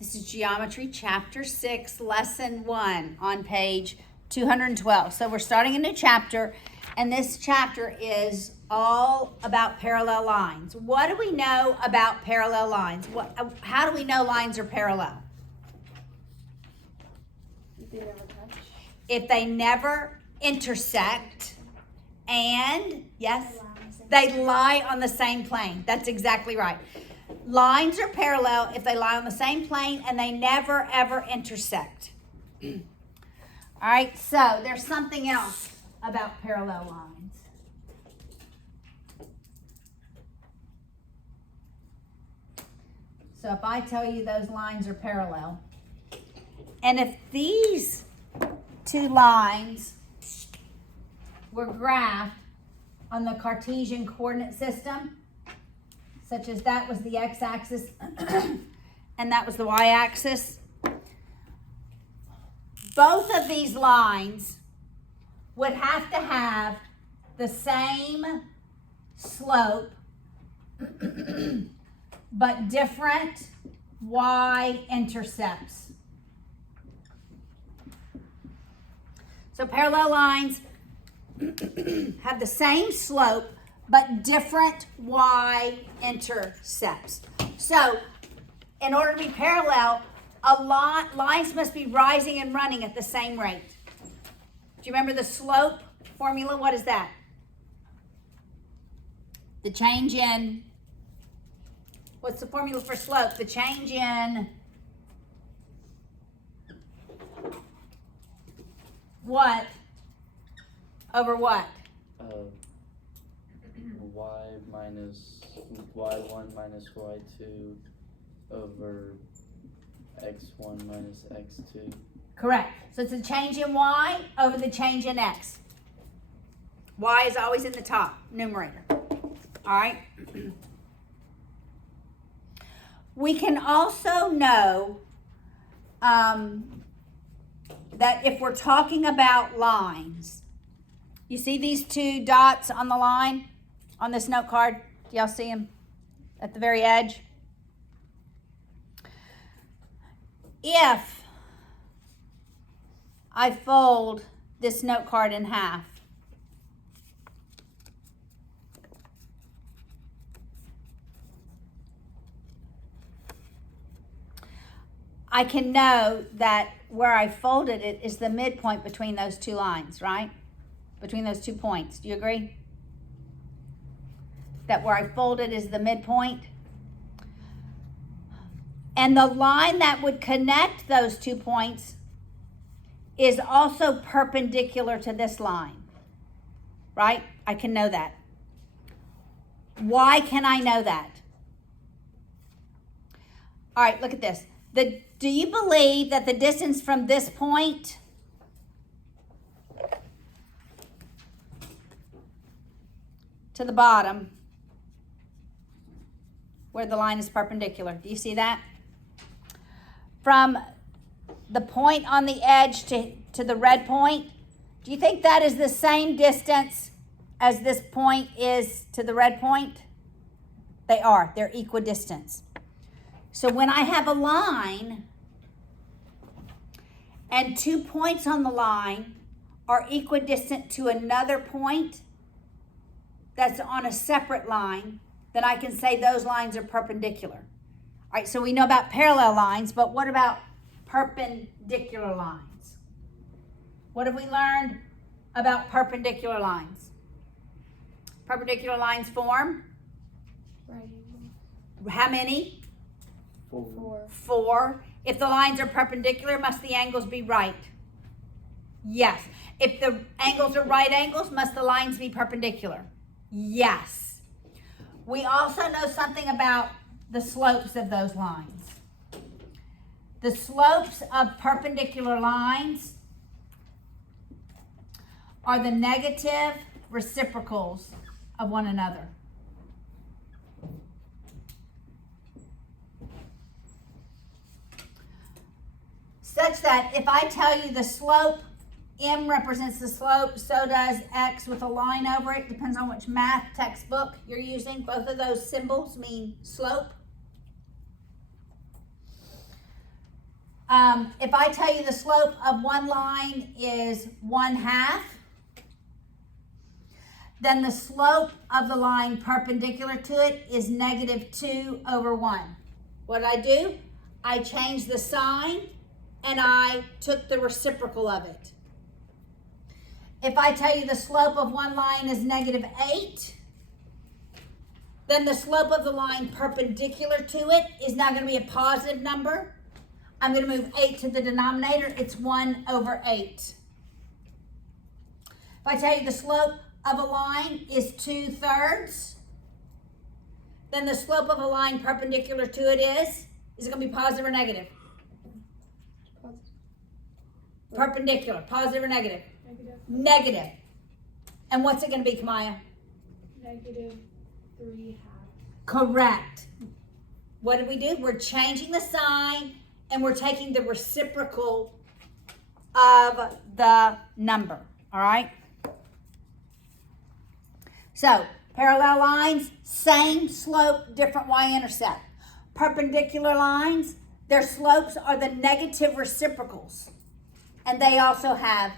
This is Geometry Chapter 6, Lesson 1 on page 212. So we're starting a new chapter, and this chapter is all about parallel lines. What do we know about parallel lines? How do we know lines are parallel? They never touch. If they never intersect, and, yes, they lie on the same plane. That's exactly right. Lines are parallel if they lie on the same plane and they never ever intersect. All right, so there's something else about parallel lines. So if I tell you those lines are parallel, and if these two lines were graphed on the Cartesian coordinate system, such as that was the x-axis and that was the y-axis, both of these lines would have to have the same slope but different y-intercepts. So parallel lines have the same slope but different y-intercepts. So in order to be parallel, lines must be rising and running at the same rate. Do you remember the slope formula? What is that? The change in, what's the formula for slope? The change in what over what? y1 minus y2 over x1 minus x2. Correct. So it's a change in y over the change in x. Y is always in the top numerator. All right. We can also know that if we're talking about lines, you see these two dots on the line on this note card? Do y'all see them at the very edge? If I fold this note card in half, I can know that where I folded it is the midpoint between those two lines, right? Between those 2 points. Do you agree? That where I folded is the midpoint. And the line that would connect those 2 points is also perpendicular to this line, right? I can know that. Why can I know that? All right, look at this. Do you believe that the distance from this point to the bottom, where the line is perpendicular, do you see that? From the point on the edge to the red point, do you think that is the same distance as this point is to the red point? They are. They're equidistant. So when I have a line and 2 points on the line are equidistant to another point that's on a separate line, then I can say those lines are perpendicular. All right, so we know about parallel lines, but what about perpendicular lines? What have we learned about perpendicular lines? Perpendicular lines form? Right angle. How many? 4. 4. If the lines are perpendicular, must the angles be right? Yes. If the angles are right angles, must the lines be perpendicular? Yes. We also know something about the slopes of those lines. The slopes of perpendicular lines are the negative reciprocals of one another. Such that if I tell you the slope, M represents the slope, so does X with a line over it. Depends on which math textbook you're using. Both of those symbols mean slope. If I tell you the slope of one line is 1/2, then the slope of the line perpendicular to it is -2/1. What did I do? I changed the sign and I took the reciprocal of it. If I tell you the slope of one line is -8, then the slope of the line perpendicular to it is now going to be a positive number. I'm going to move 8 to the denominator. It's 1/8. If I tell you the slope of a line is 2/3, then the slope of a line perpendicular to it is it going to be positive or negative? Positive. Perpendicular, positive or negative? Negative. Negative. And what's it going to be, Kamaya? -3/2. Correct. What did we do? We're changing the sign and we're taking the reciprocal of the number. All right? So, parallel lines, same slope, different y-intercept. Perpendicular lines, their slopes are the negative reciprocals. And they also have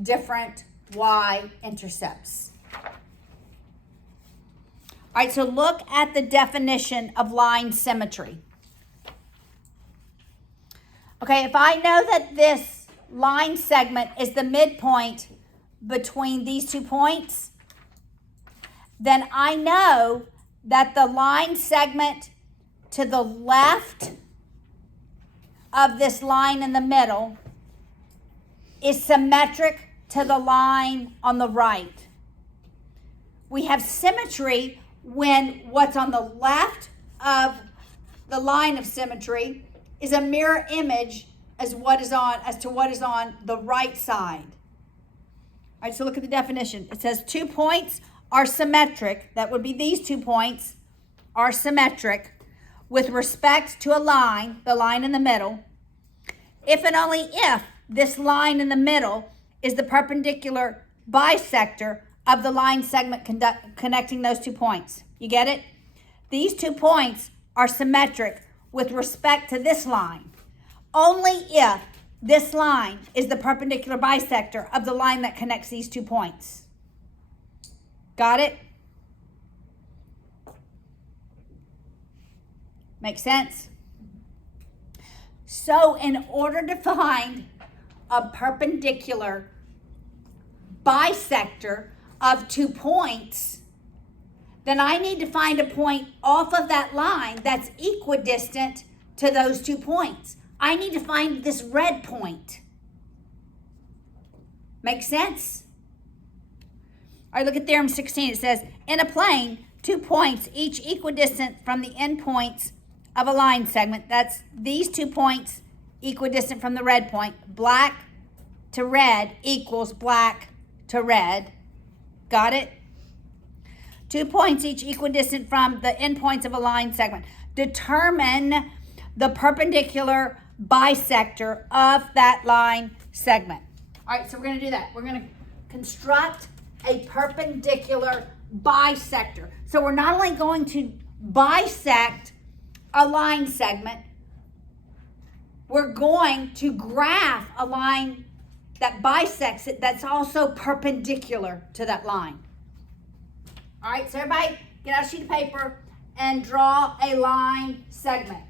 different y-intercepts. All right, so look at the definition of line symmetry. Okay, if I know that this line segment is the midpoint between these 2 points, then I know that the line segment to the left of this line in the middle is symmetric to the line on the right. We have symmetry when what's on the left of the line of symmetry is a mirror image as to what is on the right side. All right, so look at the definition. It says 2 points are symmetric. That would be these 2 points are symmetric with respect to a line, the line in the middle, if and only if this line in the middle is the perpendicular bisector of the line segment connecting those 2 points. You get it? These 2 points are symmetric with respect to this line. Only if this line is the perpendicular bisector of the line that connects these 2 points. Got it? Make sense? So in order to find a perpendicular bisector of 2 points, then I need to find a point off of that line that's equidistant to those 2 points. I need to find this red point. Make sense? All right, look at theorem 16. It says, in a plane, 2 points, each equidistant from the endpoints of a line segment. That's these 2 points equidistant from the red point. Black to red equals black to red. Got it? 2 points each equidistant from the endpoints of a line segment. Determine the perpendicular bisector of that line segment. All right, so we're going to do that. We're going to construct a perpendicular bisector. So we're not only going to bisect a line segment, we're going to graph a line that bisects it that's also perpendicular to that line. All right, so everybody get out a sheet of paper and draw a line segment.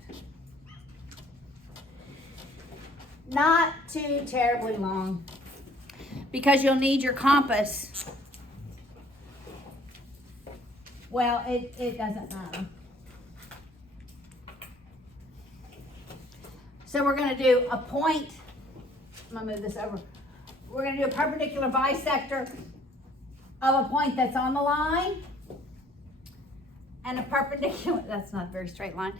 Not too terribly long, because you'll need your compass. Well, it doesn't matter. So we're going to do a point. I'm going to move this over. We're going to do a perpendicular bisector of a point that's on the line and a perpendicular, that's not a very straight line,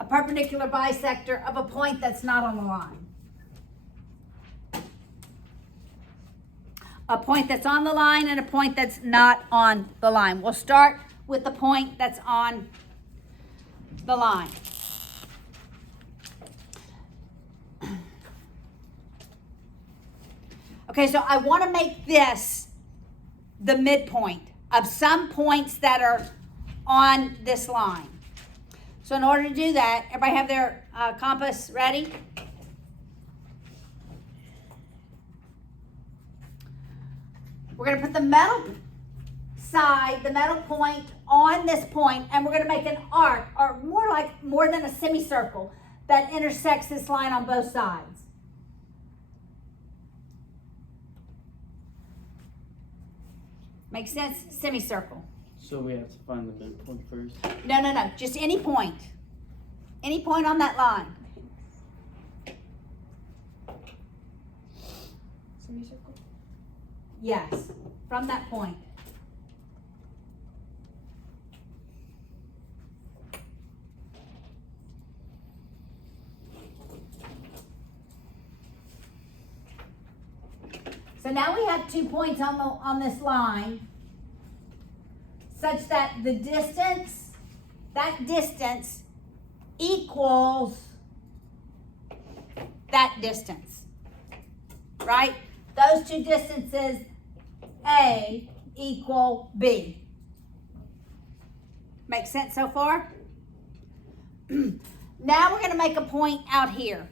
a perpendicular bisector of a point that's not on the line. A point that's on the line and a point that's not on the line. We'll start with the point that's on the line. Okay, so I want to make this the midpoint of some points that are on this line. So in order to do that, everybody have their compass ready? We're gonna put the metal side, the metal point on this point, and we're gonna make an arc, or more than a semicircle, that intersects this line on both sides. Make sense? Semicircle. So we have to find the midpoint first. No. Just any point. Any point on that line. Semicircle. Yes, from that point. So now we have 2 points on this line, such that the distance, that distance equals that distance, right? Those two distances, A equal B. Make sense so far? Now we're going to make a point out here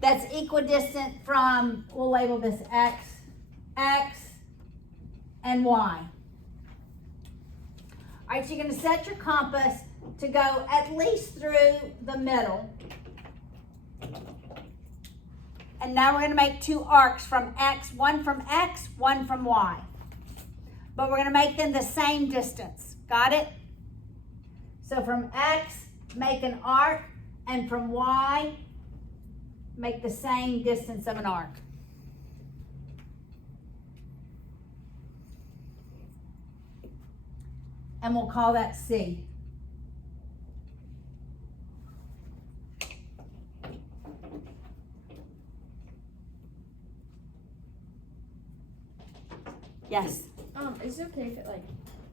that's equidistant from, we'll label this X, and Y. All right, so you're going to set your compass to go at least through the middle. And now we're going to make 2 arcs from X, one from X, one from Y. But we're going to make them the same distance. Got it? So from X, make an arc, and from Y, make the same distance of an arc. And we'll call that C. Yes, Is it okay if it like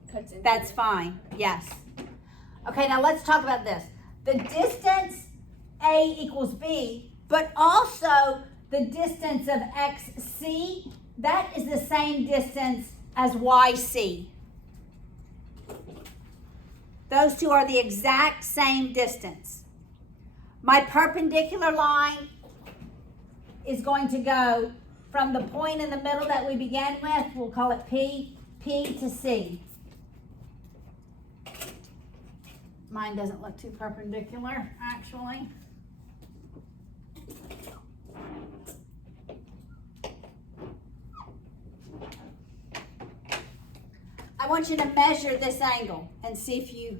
cuts in? that's fine. Yes. Okay, now let's talk about this. The distance A equals B, but also the distance of XC, that is the same distance as YC. Those two are the exact same distance. My perpendicular line is going to go from the point in the middle that we began with, we'll call it P to C. Mine doesn't look too perpendicular, actually. I want you to measure this angle and see if you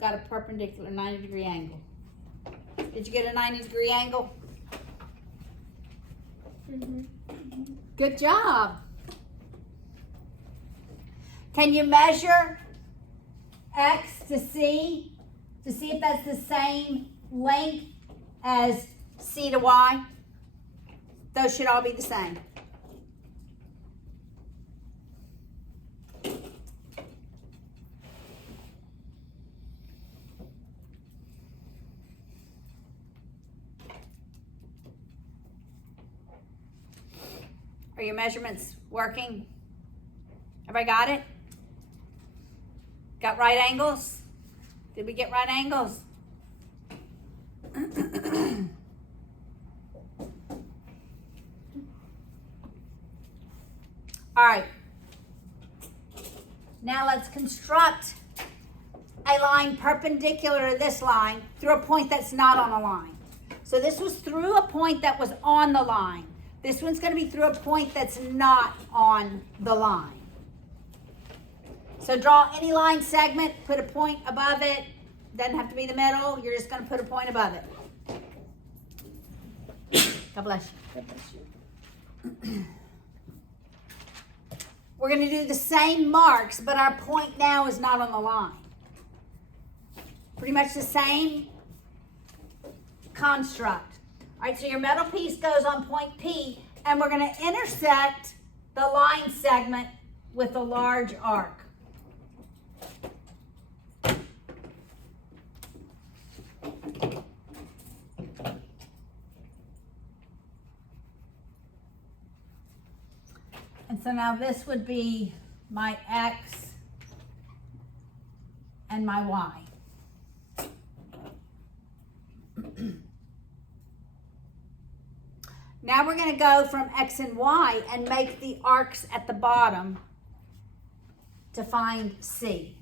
got a perpendicular 90-degree angle. Did you get a 90-degree angle? Mm-hmm. Good job. Can you measure X to C to see if that's the same length as C to Y? Those should all be the same. Are your measurements working? Everybody got it? Got right angles? Did we get right angles? All right. Now let's construct a line perpendicular to this line through a point that's not on a line. So this was through a point that was on the line. This one's going to be through a point that's not on the line. So draw any line segment, put a point above it. Doesn't have to be the middle. You're just going to put a point above it. God bless you. God bless you. We're going to do the same marks, but our point now is not on the line. Pretty much the same construct. All right, so your metal piece goes on point P, and we're going to intersect the line segment with a large arc. And so now this would be my X and my Y. Now we're going to go from X and Y and make the arcs at the bottom to find C.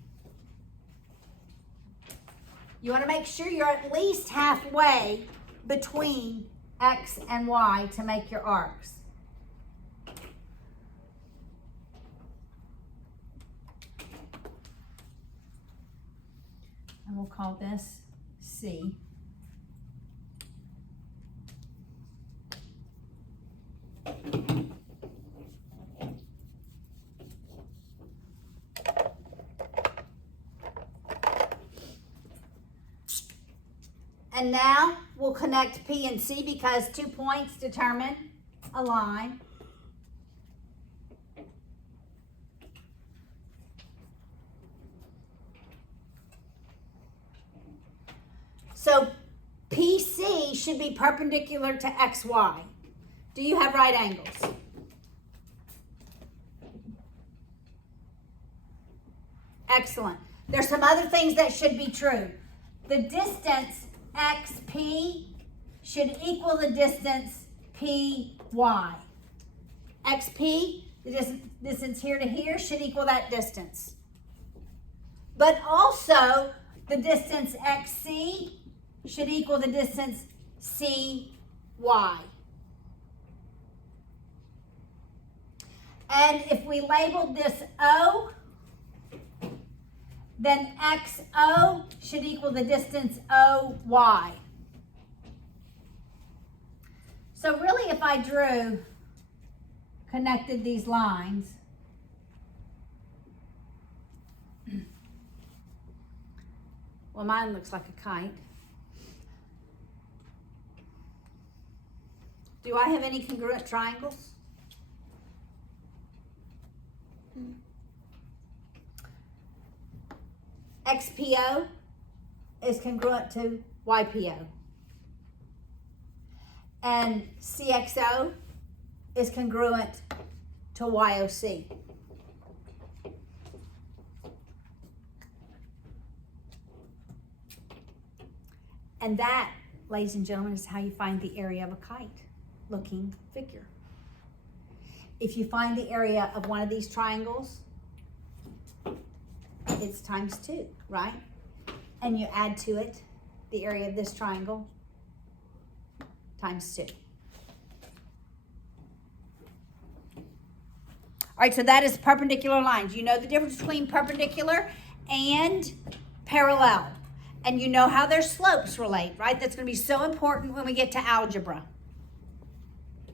You want to make sure you're at least halfway between X and Y to make your arcs. And we'll call this C. And now we'll connect P and C because 2 points determine a line. So PC should be perpendicular to XY. Do you have right angles? Excellent. There's some other things that should be true. The distance XP should equal the distance PY. XP, the distance here to here, should equal that distance. But also, the distance XC should equal the distance CY. And if we labeled this O, then XO should equal the distance OY. So really, if I connected these lines, well, mine looks like a kite. Do I have any congruent triangles? XPO is congruent to YPO. And CXO is congruent to YOC. And that, ladies and gentlemen, is how you find the area of a kite-looking figure. If you find the area of one of these triangles, it's times 2, right? And you add to it the area of this triangle times 2. All right, so that is perpendicular lines. You know the difference between perpendicular and parallel. And you know how their slopes relate, right? That's going to be so important when we get to algebra.